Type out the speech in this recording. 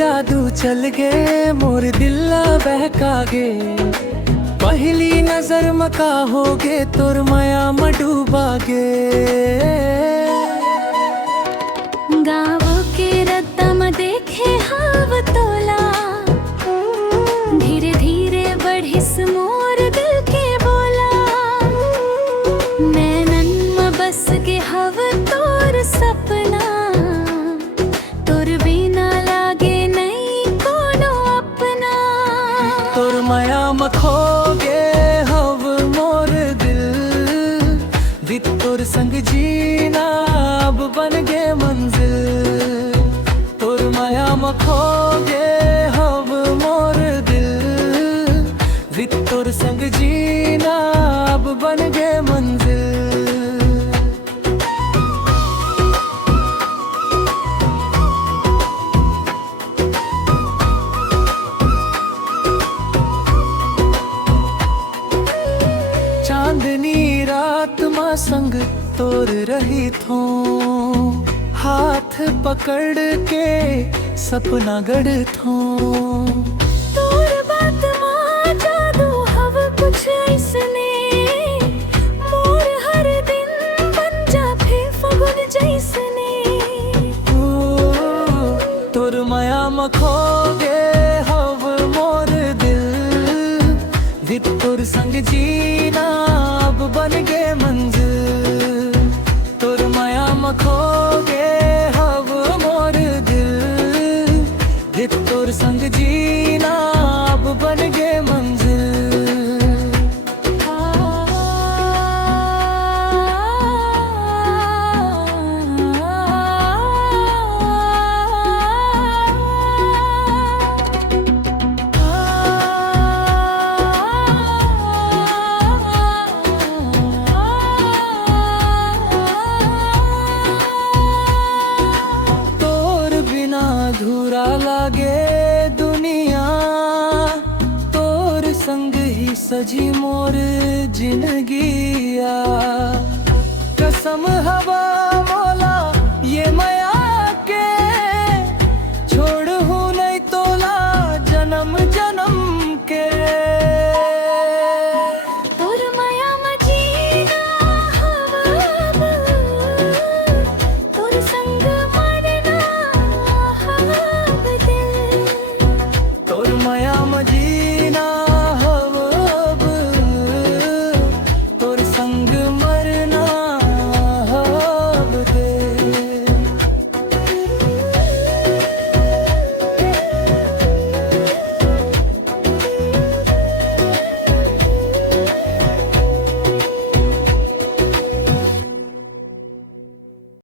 जादू चल गे मोर दिल्ला बहका गे। पहली नजर मका होगे तोर माया मडूबा गे। गाँव के रत्ता में देखे हाव तोला, धीरे धीरे बढ़िस मोर दिल के बोला। नैनन में बस के हव तोर सपना, तोर बिना लागे नहीं कोनो अपना। तोर माया मखोगे हव मोर दिल, भी तोर संग जीना अब बन गे मंजिल। तोर माया मखोगे हव मोर दिल, भी तोर संग जीना अब बन गे मंजिल। चांदनी रात मां संग तोर रही थो, हाथ पकड़ के सपना गढ़ थो। तोर बात मां जादू हव कुछ ऐसने, मोर हर दिन बन जा फे फगुन जैसने। तोर माया मखोगे हव मोर दिल, भी तोर संग जीना अब बन गे मंजिल। तोर माया मखोगे हव मोर दिल, भी तोर संग जीना अब बन गे मंजिल। अधूरा लागे दुनिया, तोर संग ही सजी मोर जिंदगिया। कसम हवा